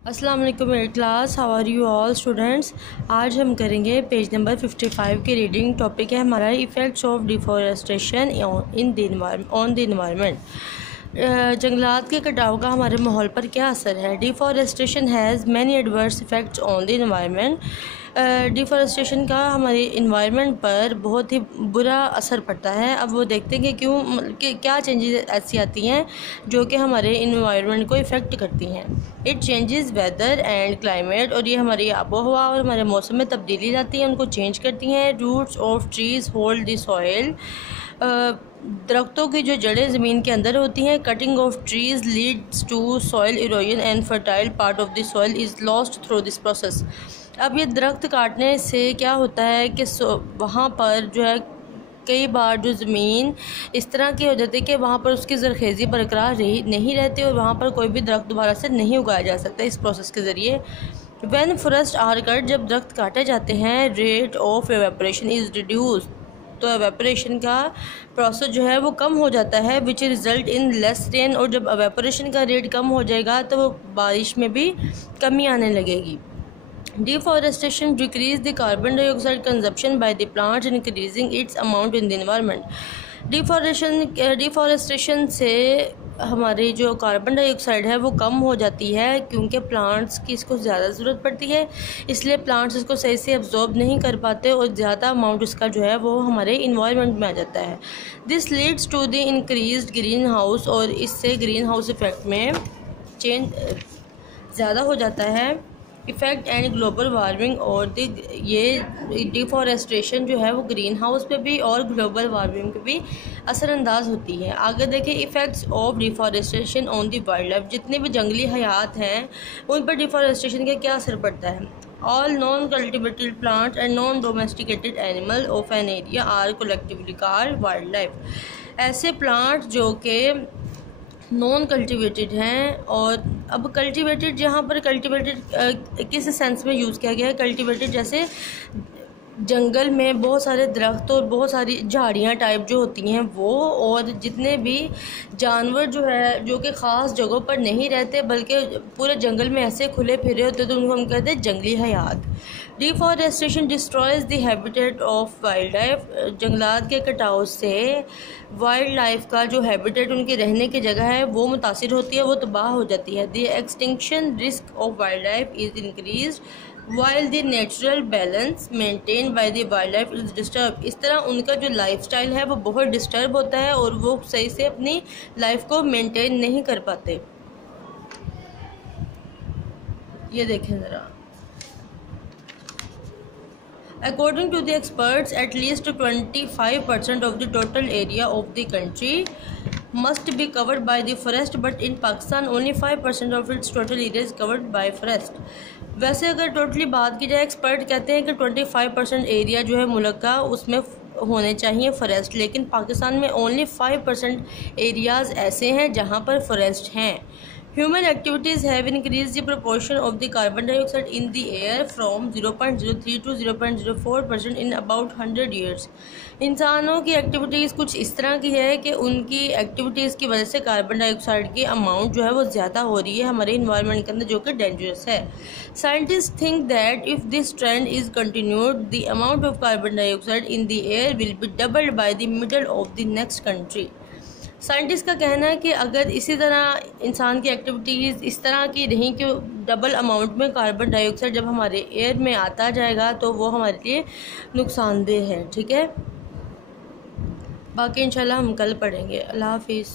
अस्सलाम वालेकुम मेरी class, how are you all students. आज हम करेंगे पेज नंबर 55 की रीडिंग। टॉपिक है हमारा effects of deforestation on the environment. जंगलात के कटाव का हमारे माहौल पर क्या असर है। Deforestation has many adverse effects on the environment. Deforestation का हमारे इन्वायरमेंट पर बहुत ही बुरा असर पड़ता है। अब वो देखते हैं कि क्या चेंजेस ऐसी आती हैं जो कि हमारे इन्वायरमेंट को इफ़ेक्ट करती हैं। It changes weather and climate, और ये हमारी आबो हवा और हमारे मौसम में तब्दीली लाती हैं, उनको चेंज करती हैं। Roots of trees hold the soil, दरख्तों की जो जड़ें ज़मीन के अंदर होती हैं। Cutting of trees leads to soil erosion and fertile part of the soil is lost through this process. अब ये दरख्त काटने से क्या होता है कि वहाँ पर जो है कई बार जो ज़मीन इस तरह की हो जाती है कि वहाँ पर उसकी ज़रखेज़ी बरकरार नहीं रहती और वहाँ पर कोई भी दरख्त दोबारा से नहीं उगाया जा सकता इस प्रोसेस के ज़रिए। व्हेन फॉरेस्ट आर कट, जब दरख्त काटे जाते हैं, rate of evaporation is reduce, तो एवेपोरेशन का प्रोसेस जो है वो कम हो जाता है, विच रिज़ल्ट इन लेस रेन। और जब एवेपोरेशन का रेट कम हो जाएगा तो वो बारिश में भी कमी आने लगेगी। Deforestation decrease the carbon dioxide consumption by the plants, increasing its amount in the environment. Deforestation से हमारी जो कार्बन डाइऑक्साइड है वो कम हो जाती है, क्योंकि प्लांट्स की इसको ज़्यादा ज़रूरत पड़ती है, इसलिए प्लांट्स इसको सही से अब्जॉर्ब नहीं कर पाते और ज़्यादा अमाउंट इसका जो है वो हमारे इन्वायरमेंट में आ जाता है। This leads to the increased greenhouse, और इससे ग्रीन हाउस इफेक्ट में चेंज ज़्यादा हो जाता है। इफ़ेक्ट एंड ग्लोबल वार्मिंग, और ये डिफॉरेस्टेशन जो है वो ग्रीन हाउस पे भी और ग्लोबल वार्मिंग पे भी असरअंदाज होती है। आगे देखें effects of deforestation on the wild life. जितने भी जंगली हयात हैं उन पर डिफॉरेस्टेशन का क्या असर पड़ता है। All non cultivated plants and non domesticated animal of an area are collectively called wildlife. ऐसे प्लांट जो कि नॉन कल्टिवेटेड हैं, और अब कल्टिवेटेड, जहाँ पर कल्टिवेटेड किस सेंस में यूज़ किया गया है। कल्टिवेटेड जैसे जंगल में बहुत सारे दरख्त और बहुत सारी झाड़ियाँ टाइप जो होती हैं वो, और जितने भी जानवर जो है जो कि ख़ास जगहों पर नहीं रहते बल्कि पूरे जंगल में ऐसे खुले फिरे होते, तो उनको हम कहते हैं जंगली हयात। Deforestation destroys the habitat of wildlife. जंगलात के कटाव से वाइल्ड लाइफ का जो हैबिटेट, उनकी रहने की जगह है, वो मुतासिर होती है, वो तबाह हो जाती है। The extinction risk of wild life is increase while the natural balance maintain by the wild life is disturb. इस तरह उनका जो लाइफ स्टाइल है वो बहुत डिस्टर्ब होता है और वो सही से अपनी लाइफ को मेंटेन नहीं कर पाते। ये देखें ज़रा। According to the experts, at least 25% of the total area of the country must be covered by the forest, but in Pakistan only 5% of its total area is covered by forest. वैसे अगर totally बात की जाए, expert कहते हैं कि 25% area जो है मुल्क का उसमें होने चाहिए फॉरेस्ट, लेकिन पाकिस्तान में ओनली 5% एरियाज़ ऐसे हैं जहाँ पर फॉरेस्ट हैं। Human activities have increased the proportion of the carbon dioxide in the air from 0.03 to 0.04% in about 100 years. इंसानों की एक्टिविटीज़ कुछ इस तरह की है कि उनकी एक्टिविटीज़ की वजह से कार्बन डाइऑक्साइड की अमाउंट जो है वो ज़्यादा हो रही है हमारे इन्वायरमेंट के अंदर, जो कि डेंजरस है। Scientist think that if this trend is continued, the amount of carbon dioxide in the air will be doubled by the middle of the next country. Scientist का कहना है कि अगर इसी तरह इंसान की एक्टिविटीज़ इस तरह की रहीं कि डबल अमाउंट में कार्बन डाइऑक्साइड जब हमारे एयर में आता जाएगा तो वो हमारे लिए नुकसानदेह है। ठीक है, बाकी इंशाल्लाह हम कल पढ़ेंगे। अल्लाह हाफिज़।